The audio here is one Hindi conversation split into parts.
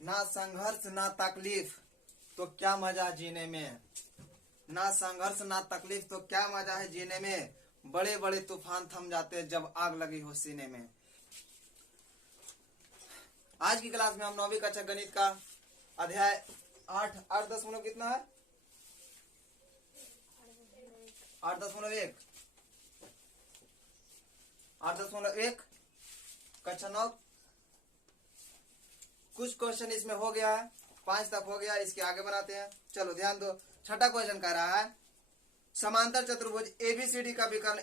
ना संघर्ष ना तकलीफ तो क्या मजा जीने में। ना संघर्ष ना तकलीफ तो क्या मजा है जीने में। बड़े बड़े तूफान थम जाते जब आग लगी हो सीने में। आज की क्लास में हम 9वीं कक्षा गणित का अध्याय 8.8 कितना है 8.1 8.1 कक्षा 9। कुछ क्वेश्चन इसमें हो गया है, 5 तक हो गया, इसके आगे बनाते हैं। चलो ध्यान दो। छठा क्वेश्चन कह रहा है समांतर चतुर्भुज एबीसीडी का विकर्ण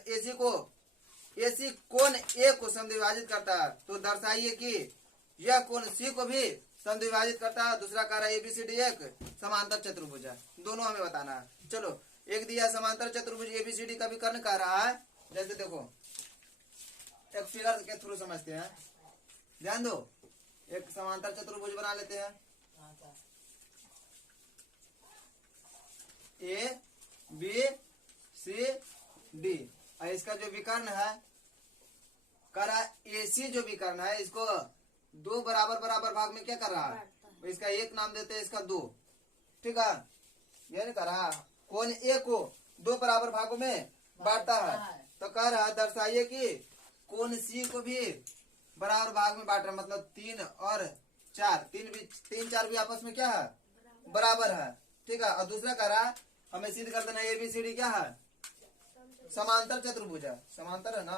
एसी कोण ए को समद्विभाजित करता है, तो दर्शाइए कि यह कोण सी को भी समद्विभाजित करता है। दूसरा कह रहा है एबीसीडी एक समांतर चतुर्भुज है, दोनों हमें बताना है। चलो एक दिया समांतर चतुर्भुज एबीसीडी का विकर्ण कह रहा है, जैसे देखो एक फिगर के थ्रू समझते हैं। ध्यान दो, एक समांतर चतुर्भुज बना लेते हैं ए बी सी डी। और इसका जो विकर्ण है कर रहा है एसी जो विकर्ण है इसको दो बराबर बराबर भाग में क्या कर रहा है, इसका एक नाम देते हैं, इसका दो। ठीक है, यह नहीं कर रहा कोण ए को दो बराबर भागों में बांटता है, तो कह रहा दर्शाइए कि कोण सी को भी बराबर भाग में बांट रहा, मतलब 3 और 4 तीन चार भी आपस में क्या है बराबर है। ठीक है, और दूसरा कह रहा हमें सिद्ध कर देना एबीसीडी क्या है समांतर चतुर्भुज है। समांतर है ना,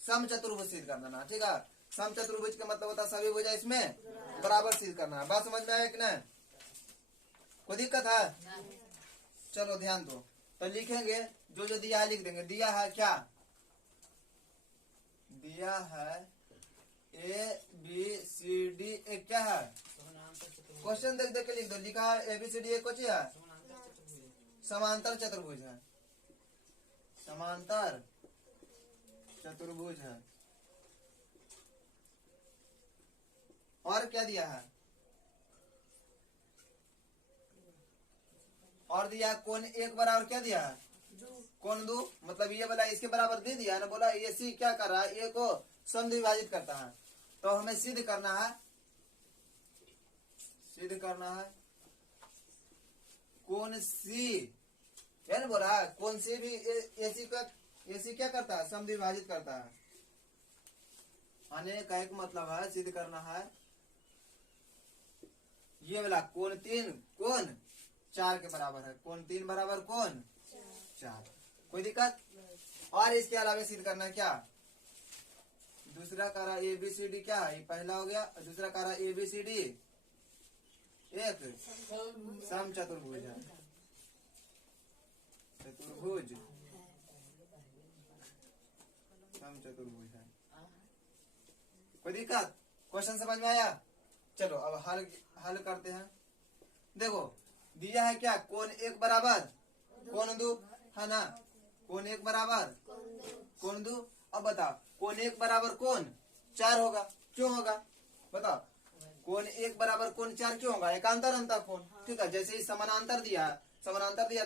सम चतुर्भुज सिद्ध कर देना। ठीक है, सम चतुर्भुज का मतलब होता है सभी भुजा इसमें बराबर सिद्ध करना है। बात समझ में आया कि नहीं, कोई दिक्कत है? चलो ध्यान दो, तो लिखेंगे जो जो दिया है लिख देंगे। दिया है क्या, दिया है ए बी सी डी एक क्या है क्वेश्चन देख देख के लिख दो। लिखा है एबीसीडी एक कुछ है समांतर चतुर्भुज है, समांतर चतुर्भुज है। और क्या दिया है, और दिया कोण एक बराबर क्या दिया है कोण दो, मतलब ये वाला इसके बराबर दे दिया ना। बोला ये सी क्या कर रहा है, ए को समद्विभाजित करता है, तो हमें सिद्ध करना है, सिद्ध करना है कोण सी, है ना। बोला कोण सी भी एसी क्या करता है समद्विभाजित करता है। आने का एक मतलब है सिद्ध करना है ये वाला कोण 3 कोण 4 के बराबर है। कोण 3 बराबर कोण 4, कोई दिक्कत? और इसके अलावा सिद्ध करना क्या, दूसरा कह रहा एबीसीडी क्या है, ये पहला हो गया। दूसरा कह रहा एबीसीडी एक सम चतुर्भुज है, चतुर्भुज सम चतुर्भुज है। कोई दिक्कत? क्वेश्चन समझ में आया? चलो अब हल करते हैं। देखो दिया है क्या कोण एक बराबर कोण दो है ना, कोण एक बराबर कोण दो। अब बताओ कोण एक बराबर कोण 4 होगा, क्यों होगा बताओ? कोण एक बराबर कोण 4 क्यों होगा, एकांतर अंतर कोण। ठीक है, जैसे ही समानांतर दिया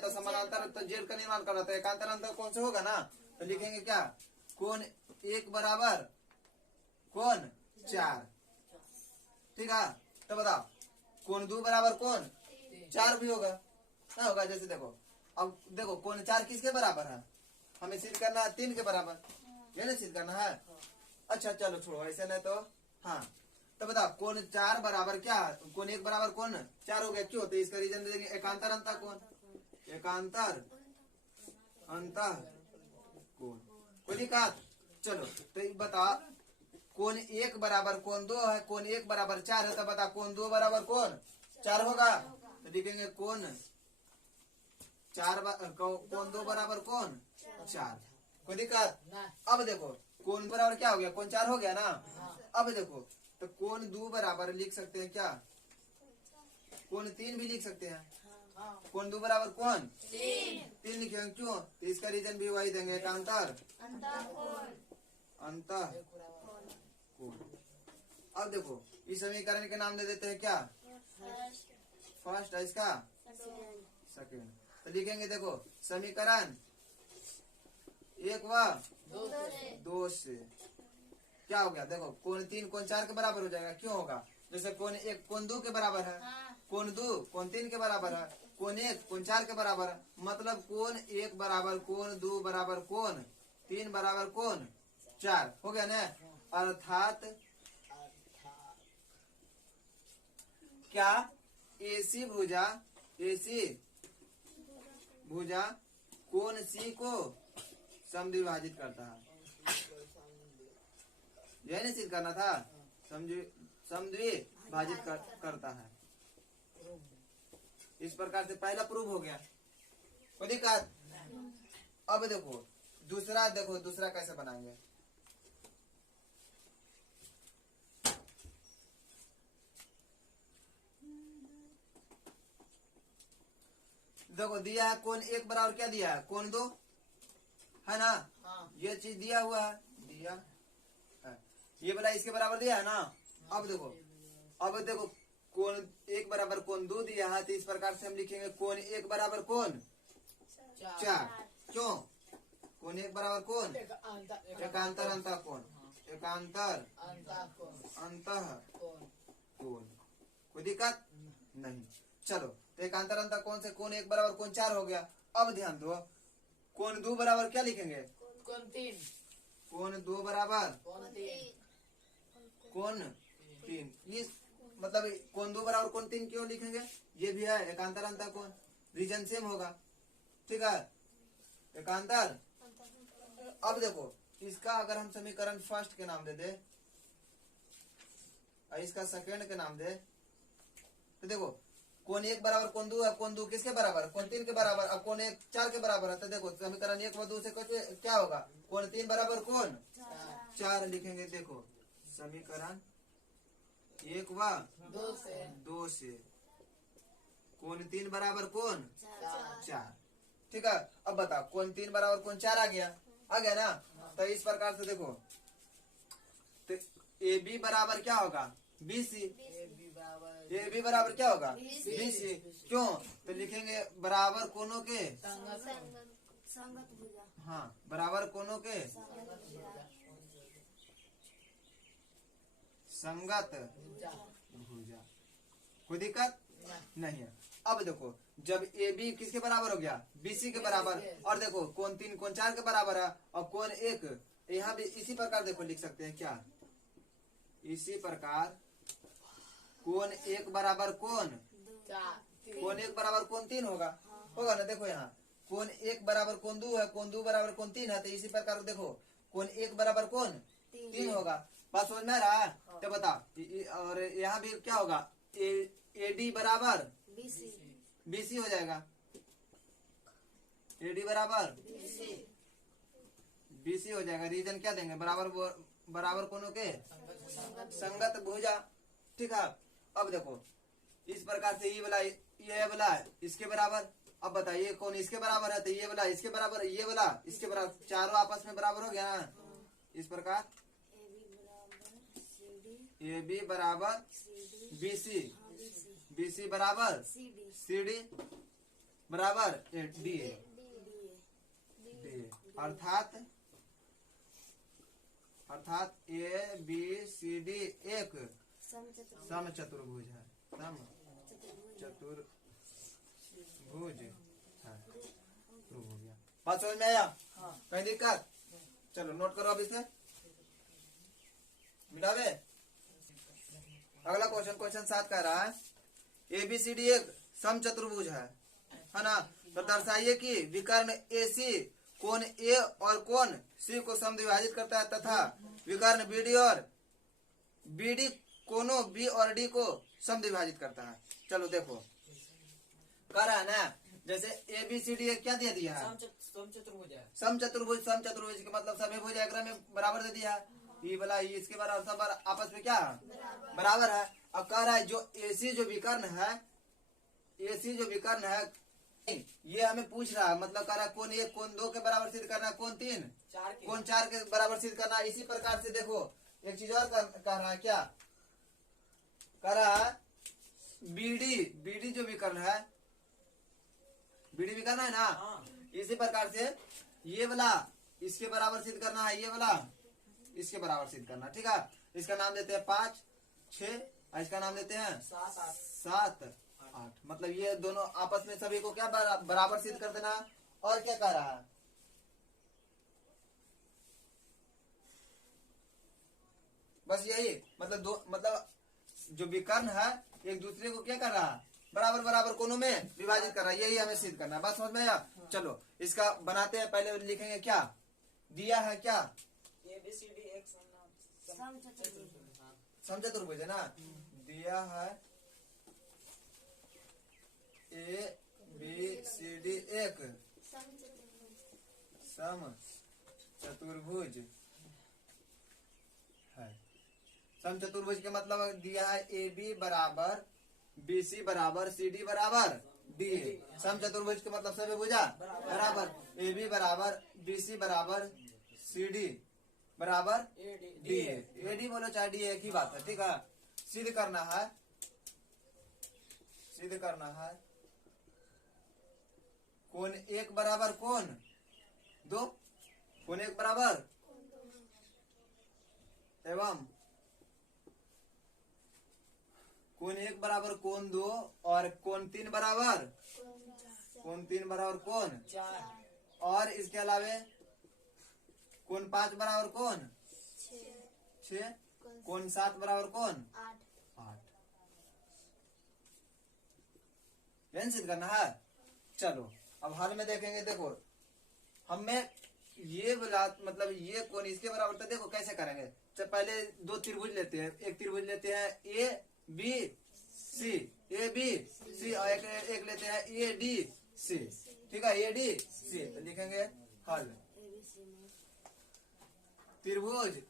तो समानांतर तो जेड का निर्माण कर रहा था, एकांतर अंतर कौन से होगा ना, तो लिखेंगे क्या कोण एक बराबर कोण 4। ठीक है, तो बताओ कोण 2 बराबर कोण 4 भी होगा ना, होगा। जैसे देखो अब देखो कोण 4 किसके बराबर है, हमें सिद्ध करना है 3 के बराबर, ये ना सिद्ध करना है। अच्छा चलो छोड़ो ऐसे नहीं तो हाँ, तो बताओ कोण 4 बराबर क्या, कोण 1 बराबर कोण 4 हो गया, क्यों? तो इसका रीजन दे देंगे एकांतर अंतर कोण, एकांतर अंतर कोण। कोई दिक्कत? चलो तो बता कोण 1 बराबर कोण 2 है, कोण 1 बराबर 4 है, तो बता कोण 2 बराबर कोण 4 होगा, तो लिखेंगे कोण 2 बराबर कोण 4। कोई दिक्कत? अब देखो कोण बराबर क्या हो गया, कोण 4 हो गया ना। अब देखो तो कोण 2 बराबर लिख सकते हैं क्या, कोण 3 भी लिख सकते हैं। कोण 2 बराबर कोण 3 लिखेंगे, क्यों? तो इसका रीजन भी वही देंगे एकांतर अंतर कोण। अब देखो इस समीकरण के नाम दे देते हैं क्या, फर्स्ट है इसका सेकेंड। तो लिखेंगे देखो समीकरण 1 व 2 से क्या हो गया, देखो कोण 3 कोण 4 के बराबर हो जाएगा, क्यों होगा? जैसे कोण एक कोण दो के बराबर है, कोण दो कोण तीन के बराबर है, कोण एक कोण चार के बराबर है। मतलब कोण एक बराबर कोण दो बराबर कोण तीन बराबर कोण चार, हो गया ना। अर्थात क्या एसी भुजा कोण सी को समद्विभाजित करता है। यह नहीं सिद्ध करना था, समद्विभाजित करता है। इस प्रकार से पहला प्रूव हो गया, कोई दिक्कत। अब देखो दूसरा कैसे बनाएंगे। देखो दिया है कोण एक बराबर क्या दिया है, कोण दो है ना। ये चीज दिया हुआ है, दिया है। ये वाला इसके बराबर दिया है ना। अब देखो कोण एक बराबर कोण दो दिया है, तो इस प्रकार से हम लिखेंगे कोण एक बराबर कोण चार। क्यों? कोण एक बराबर कोण एकांतर अंतः कोण, एकांतर अंतः कोण। कोई दिक्कत नहीं। चलो तो एकांतर अंतः कोण से कोण एक बराबर कोण चार हो गया। अब ध्यान दो, कोण दो बराबर क्या लिखेंगे, कोण दो बराबर कोण तीन। इस मतलब कोण दो बराबर कोण तीन क्यों लिखेंगे, ये भी है एकांतर अंतः कोण, रीजन सेम होगा, ठीक है, एकांतर। अब देखो इसका अगर हम समीकरण फर्स्ट के नाम दे दे और इसका सेकंड के नाम दे, तो देखो कोण एक बराबर कोण दो है, कोण दो किसके बराबर, कोण तीन के बराबर। अब कोण एक चार के बराबर है, तो देखो समीकरण एक व दो से क्या होगा, कोण तीन बराबर कोण चार लिखेंगे। देखो समीकरण एक व दो से कोण तीन बराबर कोण चार, ठीक है। अब बताओ कोण तीन बराबर कोण चार आ गया ना। तो इस प्रकार से देखो तो ए बी बराबर क्या होगा, बी सी। ए बी बराबर क्या होगा, बी सी। क्यों? तो लिखेंगे बराबर कोनों के हाँ बराबर कोनों के संगत भुजा। कोई दिक्कत नहीं है। अब देखो जब ए बी किसके बराबर हो गया, बीसी के बराबर, और देखो कोण तीन कोण चार के बराबर है, और कोण एक यहाँ भी इसी प्रकार देखो लिख सकते हैं क्या, इसी प्रकार कोण एक बराबर कोण एक बराबर कोण तीन होगा ना। देखो यहाँ कोण एक बराबर कोण दो है, कोण दो बराबर कोण तीन है, तो इसी प्रकार देखो कोण एक बराबर कोण तीन होगा। बात समझ में आ रहा है? तो बता और यहाँ भी क्या होगा, ए डी बराबर बीसी हो जाएगा, एडी बराबर बीसी हो जाएगा। रीजन क्या देंगे, बराबर कोनों के संगत भुजा, ठीक है। अब देखो इस प्रकार से ये वाला इसके बराबर। अब बताइए कौन इसके बराबर है, तो ये वाला इसके बराबर, ये वाला इसके बराबर, चारों आपस में बराबर हो गया ना। इस प्रकार ए बी बराबर बीसी, बीसी बराबर सी डी बराबर डी ए। अर्थात ए बी सी डी एक समचतुर्भुज है, समचतुर्भुज है। प्रूव हो गया। बात समझ में आया? कहीं दिक्कत? चलो नोट करो अब इसे, मिटावे। अगला क्वेश्चन 7 कह रहा है एबीसीडी एक समचतुर्भुज है ना। तो दर्शाइए कि विकर्ण एसी कोण ए और कोण सी को समद्विभाजित करता है तथा विकर्ण बीडी और बीडी कोनों बी और डी को समद्विभाजित करता है। चलो देखो कह रहा है ना, जैसे ए बी सी डी क्या दे दिया है, समचतुर्भुज के मतलब सभी भुज एक में बराबर दे दिया है। ये वाला इसके बराबर सब आपस में क्या है, बराबर है। अब कह रहा है जो एसी जो विकर्ण है ये हमें पूछ रहा है, मतलब कह रहा है कोण एक कोण दो के बराबर सिद्ध करना, कोण तीन कोण चार के बराबर सिद्ध करना। इसी प्रकार से देखो एक चीज और कह रहा है, क्या कह रहा है, बीडी जो विकर्ण है, बीडी विकर्ण है ना। इसी प्रकार से ये वाला इसके बराबर सिद्ध करना है, ये वाला इसके बराबर सिद्ध करना, ठीक है। इसका नाम देते हैं 5, 6, और इसका नाम लेते हैं 7 7 8। मतलब ये दोनों आपस में सभी को क्या बराबर सिद्ध कर देना। और क्या कह रहा है, बस यही मतलब मतलब जो विकर्ण है एक दूसरे को क्या कर रहा है, बराबर बराबर कोनों में विभाजित कर रहा है। यही हमें सिद्ध करना है। बात समझ में आया। चलो इसका बनाते हैं। पहले लिखेंगे क्या दिया है, क्या ABCD एक समचतुर्भुज है ना। दिया है ABCD एक सम चतुर्भुज है। सम चतुर्भुज के मतलब दिया है AB बराबर BC बराबर CD बराबर DA। सम चतुर्भुज के मतलब सभी भुजा बराबर। AB बराबर BC बराबर CD बराबर DA। AD बोलो चाहे DA एक ही बात है, ठीक है। सिद्ध करना है, सिद्ध करना है कोण एक बराबर कोण दो, कोण एक बराबर एवं कोण एक बराबर कोण दो और कोण तीन बराबर कोण 4 और इसके अलावे कोण 5 बराबर कोण 6, कोण 7 बराबर कोण 8। यही सिद्ध करना है। चलो अब हल में देखेंगे। देखो हमें ये मतलब ये कोण इसके बराबर था। देखो कैसे करेंगे। तो पहले दो त्रिभुज लेते हैं। एक त्रिभुज लेते हैं ABC और एक लेते हैं ADC, ठीक है। ADC तो लिखेंगे हल त्रिभुज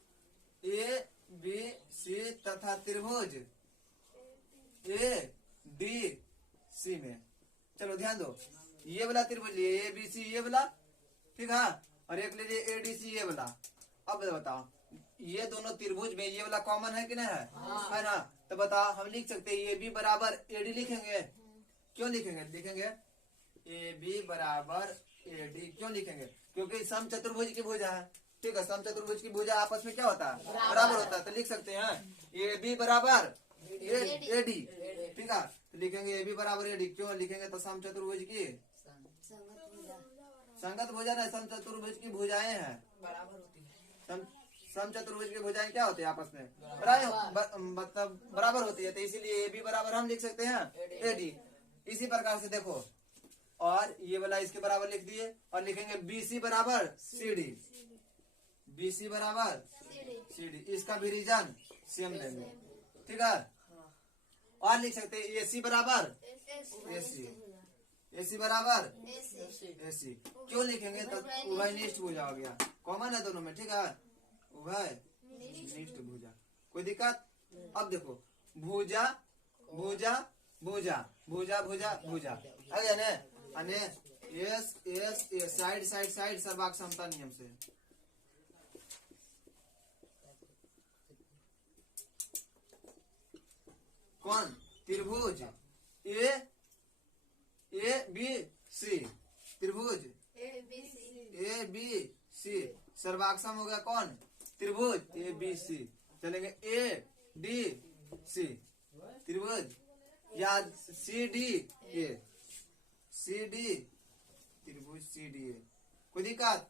ABC तथा त्रिभुज ADC में। चलो ध्यान दो, ये वाला त्रिभुज लिए ABC ये वाला, ठीक है, और एक लीजिए ADC ये वाला। अब बताओ ये दोनों त्रिभुज में ये वाला कॉमन है कि नहीं है, है ना। तो बताओ हम लिख सकते हैं AB बराबर AD लिखेंगे। क्यों लिखेंगे, लिखेंगे AB बराबर AD क्यों लिखेंगे, क्योंकि सम चतुर्भुज की भुजा है, ठीक है। सम चतुर्भुज की भुजा आपस में क्या होता है, बराबर होता है। तो लिख सकते हैं AB बराबर AD, ठीक है। तो लिखेंगे AB बराबर AD क्यों लिखेंगे, तो सम चतुर्भुज की संगत भुजा ना, सम चतुर्भुज की भुजाएं हैं बराबर होती है। सम चतुर्भुज की भुजाएं क्या होती है आपस में मतलब बराबर होती है। तो इसीलिए AB बराबर हम लिख सकते हैं AD। इसी प्रकार से देखो, और ये वाला इसके बराबर लिख दिए और लिखेंगे BC बराबर CD, BC बराबर CD। इसका भी रीजन सेम लेंगे, ठीक है। और लिख सकते हैं AC बराबर AC बराबर AC क्यों लिखेंगे, तो उभयनिष्ठ भुजा हो गया, कॉमन है दोनों में, ठीक है। उभयनिष्ठ भुजा, कोई दिक्कत। अब देखो भुजा भुजा भुजा भुजा भुजा भुजा आ गया ना। अने एस साइड साइड साइड सर्वांग समता नियम से। कौन त्रिभुज ABC, त्रिभुज ABC सर्वाक्षम हो गया कौन, त्रिभुज ABC। चलेंगे ADC त्रिभुज या CDA त्रिभुज CDA, कोई दिक्कत।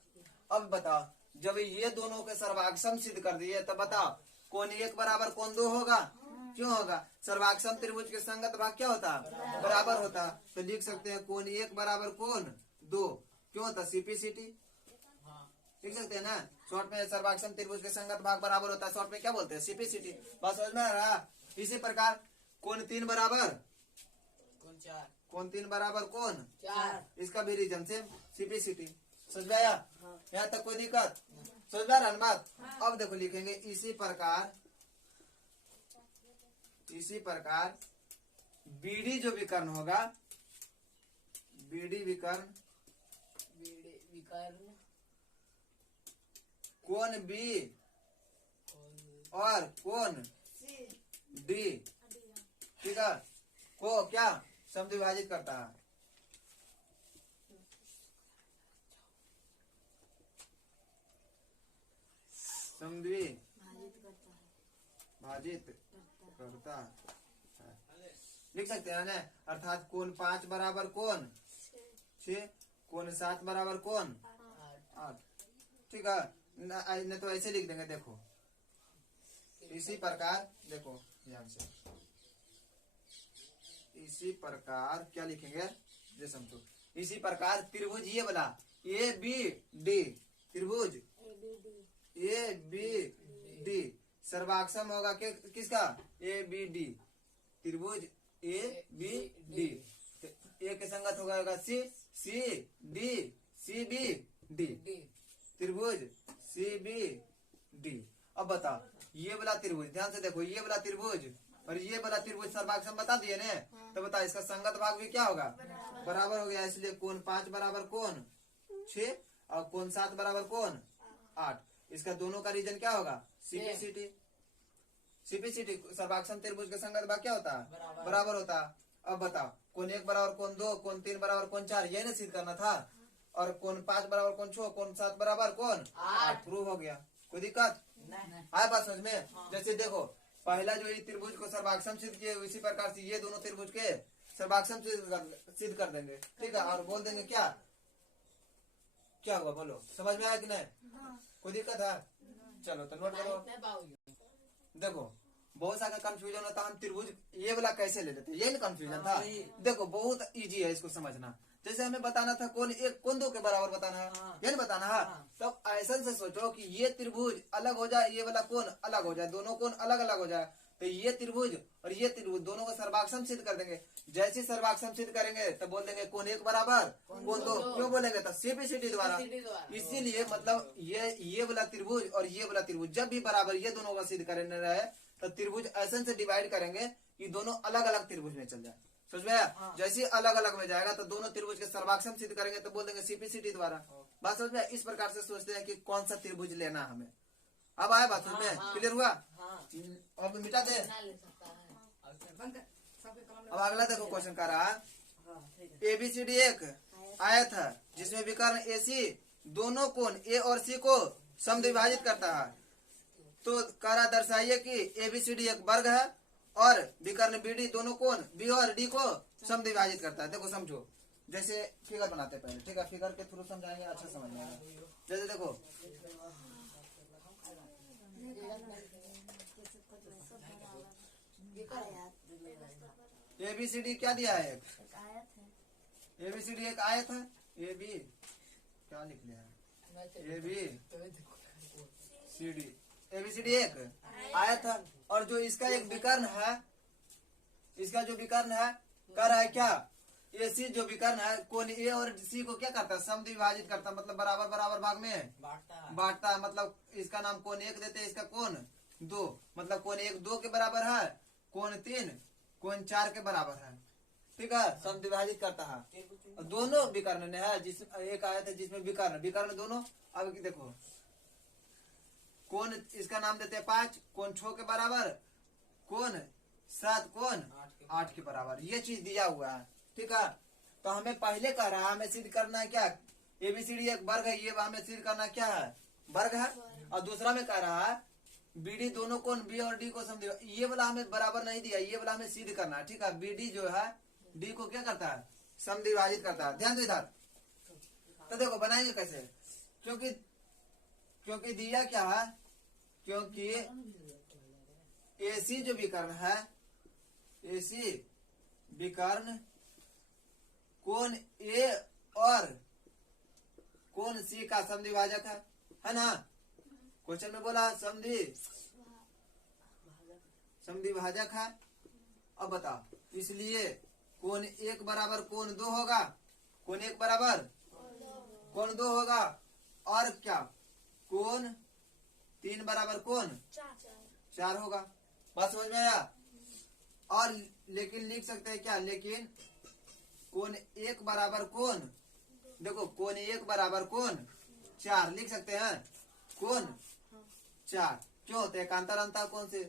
अब बताओ जब ये दोनों के सर्वाक्षम सिद्ध कर दिए तो बताओ कोण एक बराबर कोण दो होगा, क्यों होगा, सर्वाक्षम त्रिभुज के संगत भाग क्या होता, बराबर होता। तो लिख सकते हैं कोण एक बराबर कोण दो, क्यों होता, CPCT लिख सकते हैं ना। शॉर्ट में सर्वाक्षम त्रिभुज के संगत भाग बराबर होता है, शॉर्ट में क्या बोलते हैं, CPCT। बस समझ में आ रहा। इसी प्रकार कोण 3 बराबर कोण 3 बराबर कोण 4, इसका भी रीजन से CPCT। समझ में आया, यहाँ तक कोई दिक्कत, समझ में आ रहा बात। अब देखो लिखेंगे इसी प्रकार BD जो विकर्ण होगा, BD विकर्ण कोण B और कोण D, ठीक है, को क्या समद्विभाजित करता है। समद्विभाजित करता है। लिख सकते हैं ना, अर्थात कोण 5 बराबर कोण 6, कोण 7 बराबर कोण 8। ठीक है, न तो ऐसे लिख देंगे। देखो इसी प्रकार, देखो ध्यान से, इसी प्रकार क्या लिखेंगे, ये समझो। इसी प्रकार त्रिभुज ये वाला ए बी डी, त्रिभुज ए बी डी सर्वाक्षम होगा किसका, ए बी डी, त्रिभुज ए बी डी। ए के संगत होगा C, C D, C B D, त्रिभुज सी बी डी। अब बताओ ये वाला त्रिभुज, ध्यान से देखो, ये वाला त्रिभुज और ये वाला त्रिभुज सर्वाक्षम बता दिए ने, तो बताओ इसका संगत भाग भी क्या होगा, बराबर हो गया। इसलिए कोण 5 बराबर कोण 6 और कोण 7 बराबर कोण 8। इसका दोनों का रीजन क्या होगा, सीपीसीटी। सीपीसीटी सर्वाक्षम त्रिभुज का संगत भाग क्या होता है, बराबर होता। अब बताओ कोण 1 बराबर कोण 2, कोण 3 बराबर कोण 4, यही ना सिद्ध करना था। और कोण 5 बराबर कोण 6, कोण 7 बराबर कोण 8, प्रूव हो गया। कोई दिक्कत आया बात समझ में। जैसे देखो पहला जो ये त्रिभुज को सर्वाक्षम सिद्ध किए, इसी प्रकार से ये दोनों त्रिभुज के सर्वाक्षम सिद्ध कर देंगे। ठीक है, और बोल देंगे क्या क्या हुआ, बोलो समझ में आया कि नहीं, कोई दिक्कत है। चलो तो नोट करो। देखो बहुत सारा कंफ्यूजन होता, हम त्रिभुज ये वाला कैसे ले लेते, ये कंफ्यूजन था। देखो बहुत इजी है इसको समझना। जैसे हमें बताना था कोण 1 कोण 2 के बराबर बताना है, ये नहीं बताना है। तब ऐसा से सोचो कि ये त्रिभुज अलग हो जाए, ये वाला कोण अलग हो जाए, दोनों कोण अलग अलग हो जाए, तो ये त्रिभुज और ये त्रिभुज दोनों को सर्वाक्षम सिद्ध कर देंगे। जैसे सर्वाक्षम सिद्ध करेंगे तो बोल देंगे कोण 1 बराबर कोण 2, क्यों बोलेंगे, तो सीपीसीटी द्वारा। इसीलिए मतलब ये वाला त्रिभुज और ये वाला त्रिभुज जब भी बराबर ये दोनों का सिद्ध करने रहे, तो त्रिभुज ऐसा से डिवाइड करेंगे कि दोनों अलग अलग त्रिभुज में चल जाए। समझ में आया। जैसे अलग अलग में जाएगा तो दोनों त्रिभुज के सर्वाक्षम सिद्ध करेंगे, तो बोल देंगे सीपीसीटी द्वारा। बात समझ में। इस प्रकार से सोचते हैं कि कौन सा त्रिभुज लेना हमें। अब आया बात समझ में, क्लियर हुआ। अब मिटा दे। अब अगला देखो क्वेश्चन कर रहा है, एबीसीडी एक आयत है जिसमें विकर्ण एसी दोनों कोण ए और सी को समद्विभाजित करता है। तो करा दर्शाइए कि एबीसीडी एक वर्ग है और विकर्ण बीडी दोनों कोण बी और डी को समद्विभाजित करता है। देखो समझो, जैसे फिगर बनाते हैं पहले। ठीक है, फिगर के थ्रू समझाएंगे, अच्छा समझ में आएगा। जैसे देखो एबीसीडी क्या दिया है, एबीसीडी एक आयत है। ए बी क्या लिख लिया है, A B C D, ABCD एक आयत है। और जो इसका एक विकर्ण है, इसका जो विकर्ण है कर है क्या, ए सी जो विकर्ण है कोण ए और सी को क्या करता है, समद्विभाजित करता है। मतलब बराबर बराबर भाग में बांटता है। मतलब इसका नाम कोण 1 देते हैं, इसका कोण 2। मतलब कोण 1 2 के बराबर है, कोण 3 कोण 4 के बराबर है। ठीक है, समद्विभाजित करता है। दोनों विकर्ण ने है, जिस एक आयत है जिसमें विकर्ण दोनों। अब देखो कोण इसका नाम देते हैं 5, कोण 6 के बराबर, कोण 7 कोण 8 के बराबर। ये चीज दिया हुआ है। ठीक है, तो हमें पहले कह रहा है हमें सिद्ध करना है क्या, एबीसीडी एक वर्ग है, ये हमें सिद्ध करना क्या है, वर्ग है। और दूसरा में कह रहा है बीडी दोनों कोण बी और डी को समद्विभाजित, ये वाला हमें बराबर नहीं दिया, ये वाला हमें सिद्ध करना है। ठीक है, बीडी जो है डी को क्या करता है, समद्विभाजित करता है। ध्यान दो इधर। तो देखो बनाएंगे कैसे, क्योंकि दिया क्या है, क्योंकि एसी जो विकर्ण है, एसी विकर्ण कोण ए और कोण सी का समद्विभाजक है ना। क्वेश्चन में बोला समद्विभाजक है। अब बताओ, इसलिए कोण 1 बराबर कोण 2 होगा, कोण 1 बराबर कोण 2 होगा। और क्या, कोण 3 बराबर कोण 4 होगा। बात समझ में आया। और लेकिन लिख सकते हैं क्या, लेकिन कोण 1 बराबर कोण, देखो कोण 1 बराबर कोण 4 लिख सकते हैं, कोण 4 क्यों होते हैं, एकांतर अंतः कोण से।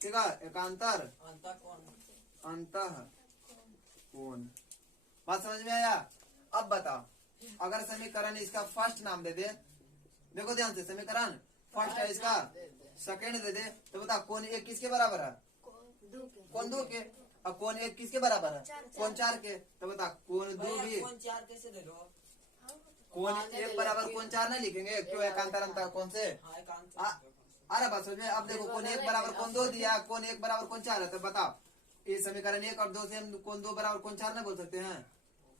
ठीक है, एकांतर अंतः कोण। बात समझ में आया। अब बताओ, अगर समीकरण इसका फर्स्ट नाम दे दे, देखो ध्यान से, समीकरण फर्स्ट है इसका, सेकंड दे दे, तो बताओ कोण 1 किसके बराबर है, कोण 2 के। अब कोण 1 किसके बराबर है? कोण 4 के। तो बता कोण 2 भी कौन 4 कैसे दे लो? कोण 1 बराबर कोण 4 नहीं लिखेंगे क्यों? एकांतर अंतर कौन से? हाँ एक आंसर आ- अरे बात समझ में। अब देखो कोण 1 बराबर कोण 2 दिया, कोण 1 बराबर कोण 4 है। तो बताओ ये समीकरण 1 और 2 से हम कोण 2 बराबर कोण 4 नहीं बोल सकते हैं?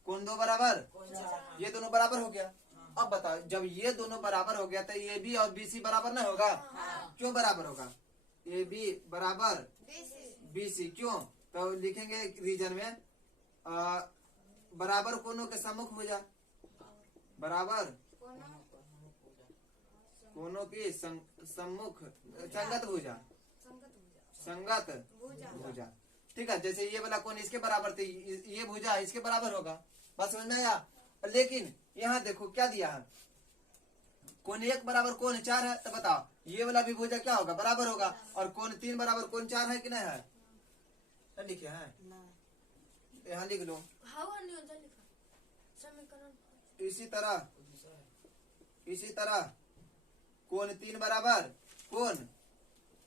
कोण 2 बराबर कौन 4? ये दोनों बराबर हो गया। अब बताओ जब ये दोनों बराबर हो गया तो ए बी और बी सी बराबर नहीं होगा? क्यों बराबर होगा? ए बी बराबर बी सी क्यों? तो लिखेंगे रीजन में बराबर कोनों के सम्मुख भुजा, बराबर कोनों की सम्मुख संगत भुजा, संगत भुजा। ठीक है, जैसे ये वाला कोण इसके बराबर थे, ये भुजा इसके बराबर होगा। बस समझ में आया? लेकिन यहाँ देखो क्या दिया है, कोण 1 बराबर कोण 4 है। तो बताओ ये वाला भी भुजा क्या होगा? बराबर होगा। और कोण 3 बराबर कोण 4 है कि नहीं है? लिखे हैं यहाँ लिख लो। इसी तरह कोण 3 बराबर कोण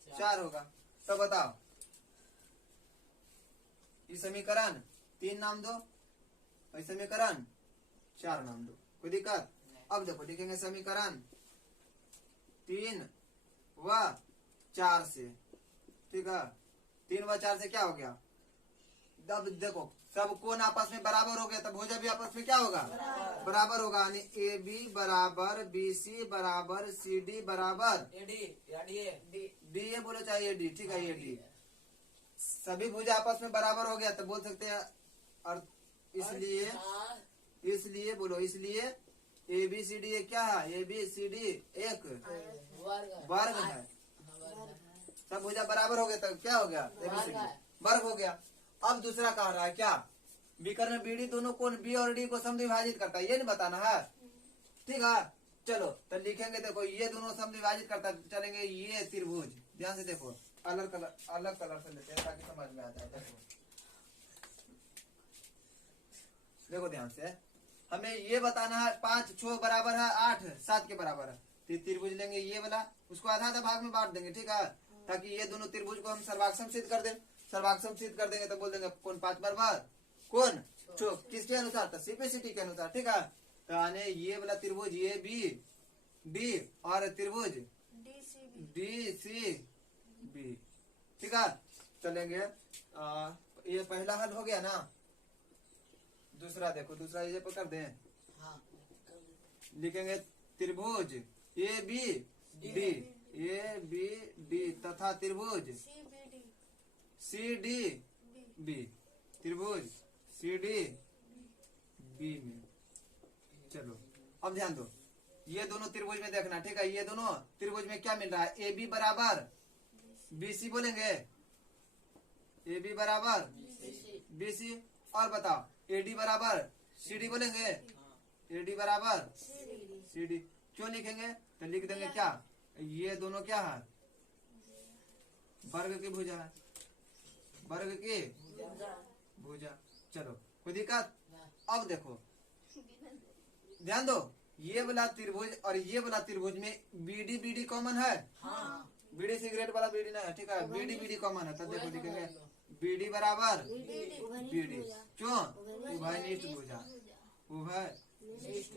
4 होगा। तो बताओ ये समीकरण 3 नाम दो और समीकरण 4 नाम दो, कोई दिक्कत? अब देखो लिखेंगे समीकरण 3 व 4 से। ठीक है, 3 व 4 से क्या हो गया? अब देखो सब कोण आपस में बराबर हो गया, तब भुजा भी आपस में क्या होगा? बराबर होगा। यानी ए बी बराबर बी सी बराबर सी डी बराबर डी ए बोलो चाहिए डी। ठीक है, ये डी सभी भुजा आपस में बराबर हो गया तो बोल सकते हैं। और इसलिए बोलो, इसलिए ए बी सी डी क्या है? ए बी सी डी एक वर्ग है। सब भुजा बराबर हो गया तो क्या हो गया? ए बी सी डी वर्ग हो गया। अब दूसरा कह रहा है क्या? विकर्ण बीडी दोनों कोण बी और डी को समद्विभाजित करता है, ये नहीं बताना है। ठीक है, चलो तो लिखेंगे। देखो ये दोनों समद्विभाजित करता चलेंगे। ये त्रिभुज ध्यान से देखो, अलग कलर से लेते हैं ताकि समझ में आ जाए। देखो ध्यान से, हमें ये बताना है 5 6 बराबर है 8 7 के बराबर है। तो त्रिभुज लेंगे ये वाला, उसको आधा आधा भाग में बांट देंगे। ठीक है, ताकि ये दोनों त्रिभुज को हम सर्वाक्षम सिद्ध कर दें। सर्वाक्षम सिद्ध कर देंगे तो बोल देंगे कोण 5 बराबर कोण 6 किसके अनुसार? तो सीपीसीटी के अनुसार। ठीक है, तो आने ये वाला त्रिभुज ये बी डी और त्रिभुज डी सी बी। ठीक है, चलेंगे ये पहला हल हो गया ना। दूसरा देखो, दूसरा ये पकड़ दें। लिखेंगे त्रिभुज ए बी डी तथा त्रिभुज सी डी बी। त्रिभुज सी डी बी में चलो अब ध्यान दो, ये दोनों त्रिभुज में देखना। ठीक है, ये दोनों त्रिभुज में क्या मिल रहा है? ए बी बराबर बी सी बोलेंगे, ए बी बराबर बी सी। और बताओ ए डी बराबर सी डी बोलेंगे, ए डी बराबर सी डी। क्यों लिखेंगे? तो लिख देंगे क्या? ये दोनों क्या है? वर्ग की भुजा है, वर्ग की भुजा। चलो कोई दिक्कत? अब देखो ध्यान दो, ये वाला त्रिभुज और ये वाला त्रिभुज में बीडी कॉमन है। बीडी सिगरेट वाला बीडी नहीं है। ठीक है, बीडी कॉमन है। तब देखो लिखेंगे बीडी बराबर बीडी। क्यों? उभयनिष्ठ भुजा, उभयनिष्ठ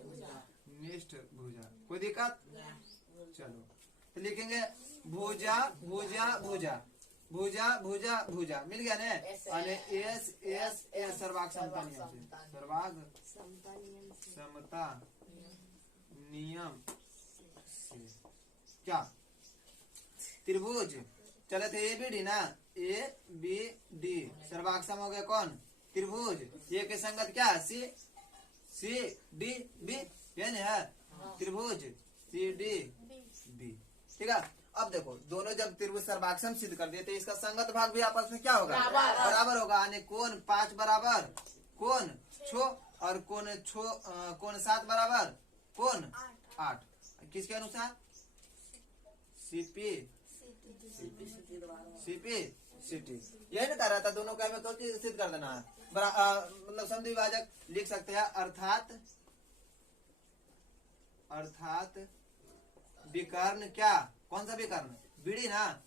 भुजा। कोई दिक्कत? चलो तो लिखेंगे भुजा भुजा भुजा भुजा भुजा भुजा मिल गया ना। एस एस एस सर्वाग समता नियम से, सर्वाग समता नियम से क्या त्रिभुज चले थे ए बी डी ना, ए बी डी सर्वाग सम हो गया कौन? त्रिभुज। ये के संगत क्या है? सी डी बी, ये नहीं है त्रिभुज सी डी बी। ठीक है, अब देखो दोनों जब त्रिभुज सर्वाक्षम सिद्ध कर दिए तो इसका संगत भाग भी आपस में क्या होगा? बराबर होगा। यानी कोण 5 बराबर कोण 6 और कोण 7 बराबर कोण 8। किसके अनुसार? CP city. यही नहीं कर रहा था, दोनों का हमें तो सिद्ध कर देना है। मतलब समद्विभाजक लिख सकते हैं। अर्थात विकर्ण क्या? कौन सा विकर्ण? बीडी ना,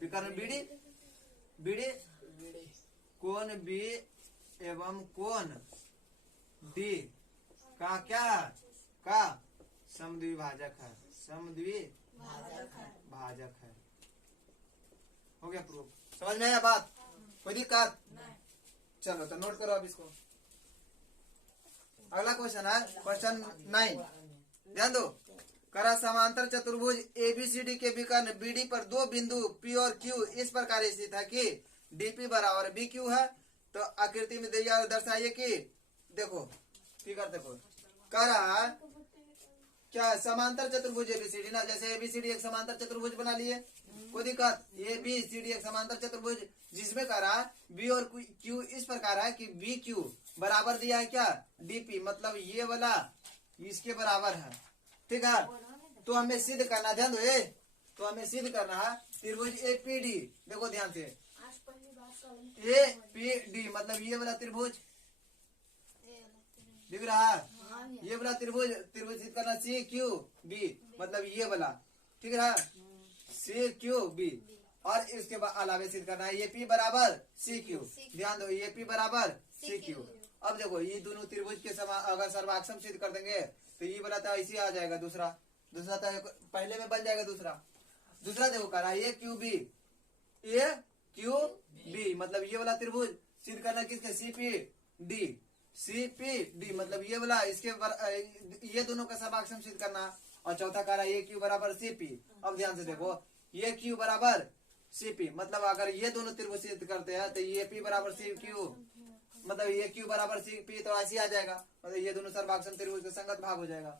विकर्ण बीडी बीडी बीडी कोण बी एवं कोण डी का क्या है? का समद्विभाजक है, समद्विभाजक है। हो गया प्रूफ। समझ में आया बात? कोई दिक्कत? चलो तो नोट करो अब इसको। अगला क्वेश्चन है क्वेश्चन 9। ध्यान दो। करा समांतर चतुर्भुज एबीसीडी के विकर्ण बीडी पर दो बिंदु पी और क्यू इस प्रकार स्थित है कि डीपी बराबर बी क्यू है। तो आकृति में दिया दर्शाइए कि देखो फिगर देखो करा क्या समांतर चतुर्भुज एबीसीडी ना, जैसे एबीसीडी एक समांतर चतुर्भुज बना लिए, कोई दिक्कत? एबीसीडी एक समांतर चतुर्भुज जिसमें करा बी और क्यू इस प्रकार है कि बी क्यू बराबर दिया है क्या डीपी, मतलब ये वाला इसके बराबर है। ठीक है, तो हमें सिद्ध करना, ध्यान दो ये, तो हमें सिद्ध करना है त्रिभुज एपीडी। देखो ध्यान से, एपीडी मतलब ये वाला त्रिभुज दिख रहा है, ये वाला त्रिभुज सिद्ध करना सी क्यू बी मतलब ये वाला, ठीक है, सी क्यू बी। और इसके अलावे सिद्ध करना है एपी बराबर सी क्यू। ध्यान दो, एपी बराबर सी क्यू। अब देखो ये दोनों त्रिभुज के समान अगर सर्वाक्षम सिद्ध कर देंगे तो ये वाला तो ऐसे आ जाएगा, दूसरा तो पहले में बन जाएगा दूसरा देखो करा ए क्यू बी मतलब ये वाला त्रिभुज सिद्ध करना किसके सीपी डी मतलब ये वाला इसके ये दोनों का सर्वाक्षम सिद्ध करना। और चौथा करा ए क्यू बराबर सीपी। अब ध्यान से देखो ये क्यू बराबर सीपी मतलब अगर ये दोनों त्रिभुज सिद्ध करते हैं तो ये पी बराबर सी क्यू मतलब ये क्यू बराबर सी पी तो ऐसे आ जाएगा, मतलब ये दोनों सर्वाक्षम त्रिभुज का संगत भाग हो जाएगा।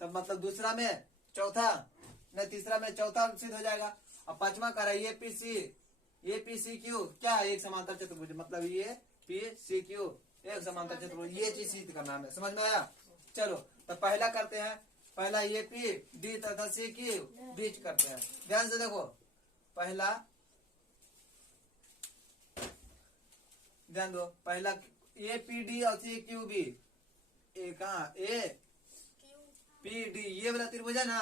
तब मतलब दूसरा में चौथा नहीं तीसरा में चौथा सिद्ध हो जाएगा। अब पांचवा करा ये पी सी क्यू क्या है एक समांतर चतुर्भुज मतलब ये पी सी क्यू एक समांतर चतुर्भुज, ये चीज सिद्ध करना है। समझ में आया? चलो तो पहला करते हैं, पहला ये पी डी तथा सी क्यू डी करते हैं। ध्यान से देखो पहला, ध्यान दो पहला ए पी डी और सी क्यू बी कहा ए पी डी ये वाला त्रिभुज है ना,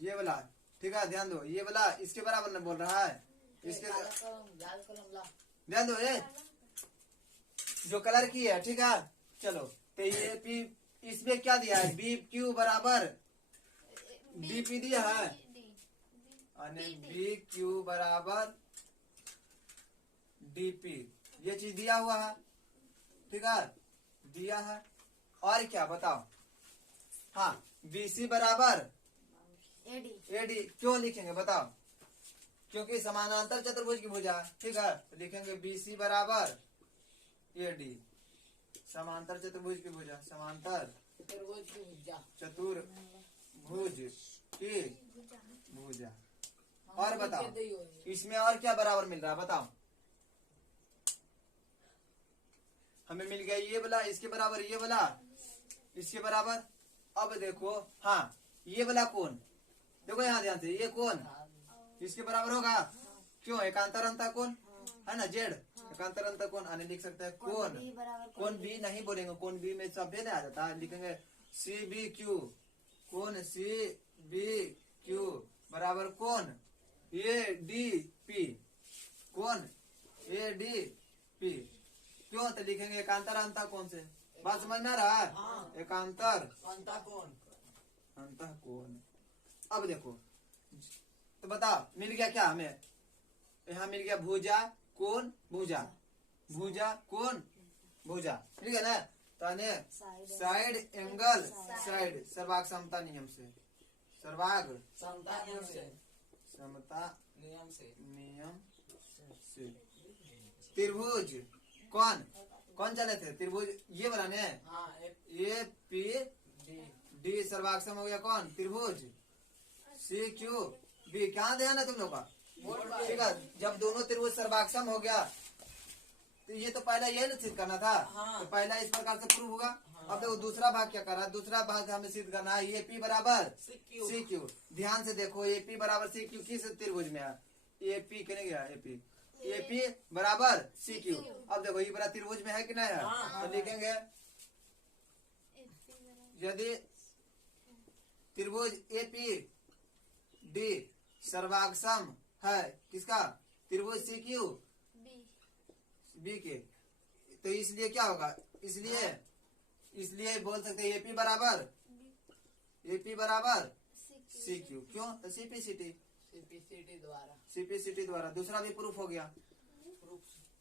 ये वाला, ठीक है। ध्यान दो ये वाला इसके बराबर न बोल रहा है, इसके ध्यान दो ये जो कलर की है, ठीक है। चलो तो ये पी इसमें क्या दिया है बी क्यू बराबर डी पी दिया है और बी क्यू बराबर डीपी ये चीज दिया हुआ है, ठीक है, दिया है। और क्या बताओ? हाँ बीसी बराबर एडी क्यों लिखेंगे बताओ? क्योंकि समानांतर चतुर्भुज की भुजा, ठीक है, तो लिखेंगे बीसी बराबर एडी समांतर चतुर्भुज की भुजा, समांतर चतुर्भुज की भुजा। और बताओ इसमें और क्या बराबर मिल रहा है बताओ? हमें मिल गया ये वाला इसके बराबर, ये वाला इसके बराबर। अब देखो हाँ ये वाला कौन, देखो यहाँ ध्यान से, ये कौन इसके बराबर होगा, क्यों एकांतर अंतर कौन है ना, जेड एकांतर अंतर कौन आने लिख सकते हैं कौन बी नहीं बोलेंगे, कौन बी में सब आ जाता है, लिखेंगे सी बी क्यू, कौन सी बी क्यू बराबर कौन ए डी पी, कौन ए डी पी। क्यों तो लिखेंगे एकांतर अंतर कौन से, बात समझ में आ रहा है? एकांतर अंतर कौन। अब देखो तो बता मिल गया क्या हमें, यहाँ मिल गया भुजा कौन भुजा, भुजा कौन भुजा, ठीक है ना। ताने साइड एंगल साइड सर्वाग समता नियम से, सर्वाग समता नियम से त्रिभुज कौन चले थे, त्रिभुज ये वाला ने ए पी डी सर्वाक्षम हो गया कौन त्रिभुज सी क्यू बी। क्या ध्यान है तुम लोग का, ठीक है। जब दोनों त्रिभुज सर्वाक्षम हो गया तो ये तो पहला ये सिद्ध करना था, तो पहला इस प्रकार से प्रूव होगा। अब देखो दूसरा भाग क्या कर रहा है, दूसरा भाग हमें सिद्ध करना है ए पी बराबर सी क्यू। ध्यान से देखो ए पी बराबर सी क्यू किस त्रिभुज में है, ए पी कहने गया ए पी बराबर सी क्यू। अब देखो ये बड़ा त्रिभुज में है कि नहीं है, तो लिखेंगे यदि त्रिभुज ए पी डी सर्वाक्षम है किसका, त्रिभुज सी क्यू बी के, तो इसलिए क्या होगा, इसलिए बोल सकते हैं एपी बराबर सी क्यू। क्यों, तो सीपीसीटी द्वारा। दूसरा भी प्रूफ हो गया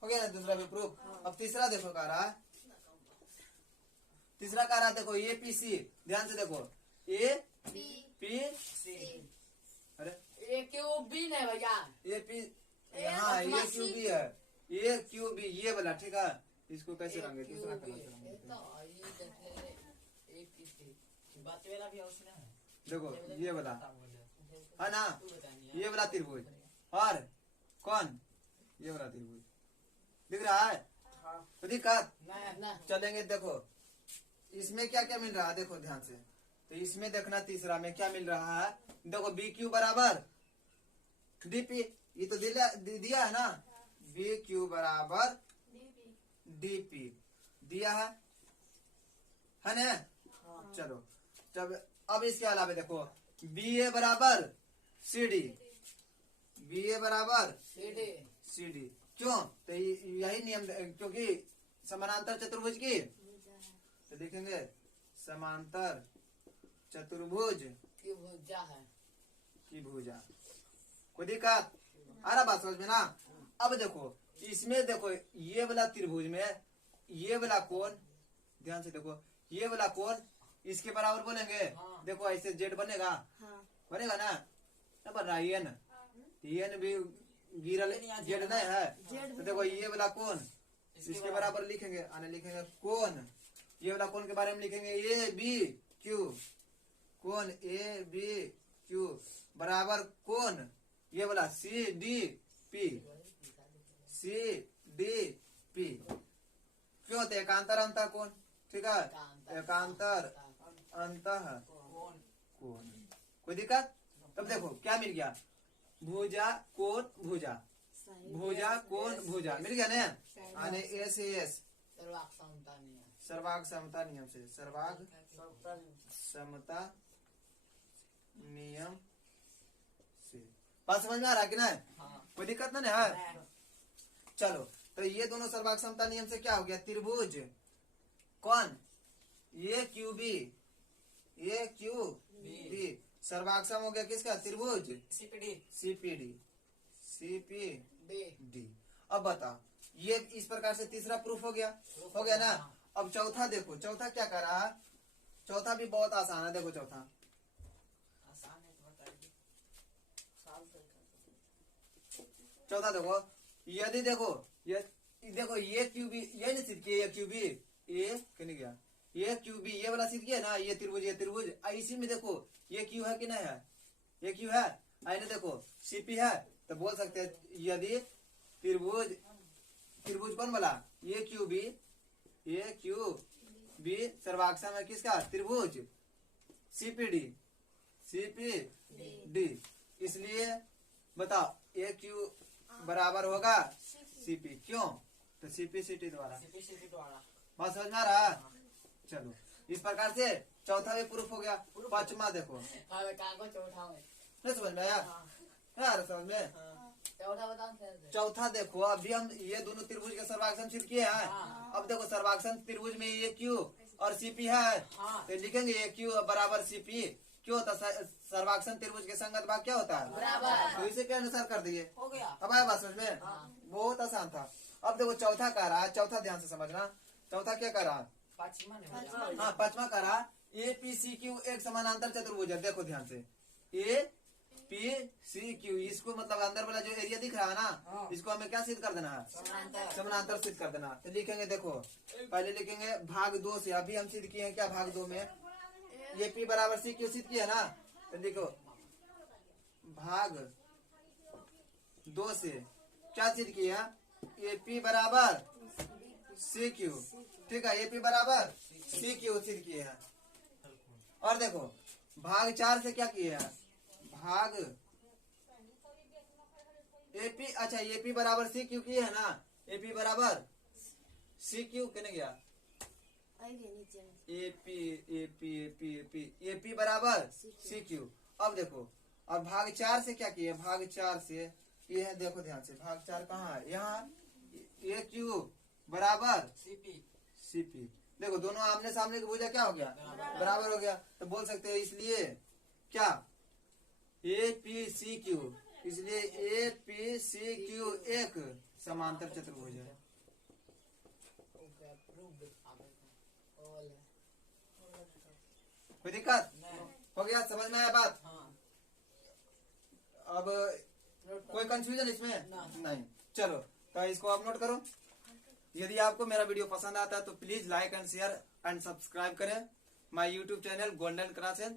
ना, दूसरा भी प्रूफ। अब तीसरा देखो कह रहा है, देखो एपीसी, ध्यान से देखो ए पी अरे ए क्यों बी नहीं भैया, ए पी, हाँ ये क्यू बी है, ये क्यू बी ये वाला, ठीक है। इसको कैसे रंगे, दूसरा कलर से रंगे। बात वाला भी उसने है। देखो ये वाला है ना, ये वाला त्रिभुज, और कौन, ये वाला त्रिभुज दिख रहा है। हाँ। तो दिक्कत ना चलेंगे, देखो इसमें क्या क्या मिल रहा है, देखो ध्यान से। तो इसमें देखना तीसरा में क्या मिल रहा है, देखो बी क्यू बराबर डीपी, ये तो दिया है ना, बी क्यू बराबर डीपी दिया है ना। चलो तब अब इसके अलावा देखो बी ए बराबर सी डी, सी डी क्यों, तो यही नियम, क्योंकि समानांतर चतुर्भुज की, तो देखेंगे समांतर चतुर्भुज की भुजा, कोई दिक्कत आ रहा बात समझ में ना। अब देखो इसमें देखो ये वाला त्रिभुज में ये वाला कोण, ध्यान से देखो ये वाला कोण इसके बराबर बोलेंगे। हाँ। देखो ऐसे जेड बनेगा, बनेगा ना, ना बन रहा है एन भी गिरल जेड नहीं है, तो देखो ये वाला कोण इसके बराबर लिखेंगे, आने लिखेंगे कोण, ये वाला कोण के बारे में लिखेंगे ए बी क्यू, कोण ए बी क्यू बराबर कोण ये वाला सी डी पी, क्यों, तो एकांतर अंतर कोण, ठीक है, एकांतर अंतः कोण, कोई दिक्कत। तब देखो क्या मिल गया, भुजा कोण भुजा, मिल गया ना, आने ए से एस, सर्वाग समता नियम से, सर्वाग समता नियम से, बात समझ में आ रहा है कि नहीं, कोई दिक्कत नहीं है। चलो तो ये दोनों सर्वाग समता नियम से क्या हो गया, त्रिभुज कौन, ये क्यू बी सर्वाक्षम हो गया किसका, त्रिभुज सीपीडी। अब बता, ये इस प्रकार से तीसरा प्रूफ हो गया ना। अब चौथा देखो, चौथा क्या कर रहा है, चौथा भी बहुत आसान है। देखो चौथा, देखो यदि देखो ये क्यूबी, ये नहीं सिद्ध किया, ये क्यूबी ये कहने गया, ये क्यूबी ये वाला सिद्ध किया ना, ये त्रिभुज इसी में देखो ये क्यू है कि नहीं है, ये क्यू है, आइए देखो सीपी है, तो बोल सकते हैं यदि त्रिभुज कौन वाला, ये क्यू बी सर्वाक्षम है किसका, त्रिभुज सीपीडी, इसलिए बताओ ए क्यू बराबर होगा सीपी, क्यों, तो सीपीसीटी द्वारा। बात समझ में आ रहा है। चलो इस प्रकार से चौथा भी प्रूफ हो गया। पांचवा देखो, नहीं समझ में आया, यार समझ में, चौथा देखो, अभी हम ये दोनों त्रिभुज के सर्वाक्षम सिद्ध किए हैं। अब देखो सर्वाक्षम त्रिभुज में ये क्यू और सीपी है, तो लिखेंगे ये क्यू बराबर सीपी, क्यों, तो सर्वाक्षम त्रिभुज के संगत भाग क्या होता है, तो इसे क्या अनुसार कर दिए, हो गया। अब आया बात समझ में, बहुत आसान था। अब देखो चौथा कह रहा है, चौथा ध्यान से समझना, चौथा क्या कह रहा है, हाँ पांचवा कह रहा ए पी सी क्यू एक समानांतर चतुर्भुज है। देखो ध्यान से, ए पी सी क्यू, इसको मतलब अंदर वाला जो एरिया दिख रहा है ना, इसको हमें क्या सिद्ध कर देना है, समानांतर सिद्ध कर देना। तो लिखेंगे, देखो पहले लिखेंगे भाग 2 से, अभी हम सिद्ध किए हैं क्या, भाग 2 में ए पी बराबर सी क्यू सिद्ध किया ना, तो देखो भाग 2 से क्या सिद्ध किया, ए पी बराबर सी क्यू, ठीक है, ए पी बराबर सी क्यू सिद्ध किए हैं। और देखो भाग 4 से क्या किए हैं, भाग एपी, अच्छा एपी बराबर सी क्यू किए है ना, एपी बराबर सी क्यू कहने गया, एपी बराबर सी क्यू। अब देखो, अब भाग 4 से क्या किए, भाग 4 से ये है, देखो ध्यान से, भाग 4 कहाँ है, यहाँ ए क्यू बराबर सीपी सीपी। देखो दोनों आमने सामने की भुजा क्या हो गया, बराबर हो गया। तो बोल सकते हैं इसलिए क्या, ए पी सी क्यू, इसलिए ए पी सी क्यू एक समांतर चतुर्भुज है। कोई दिक्कत हो गया, समझ में आया बात? हाँ अब कोई कंफ्यूजन इसमें नहीं। चलो तो इसको आप नोट करो। यदि आपको मेरा वीडियो पसंद आता है तो please like and share and subscribe करें my YouTube channel golden classes.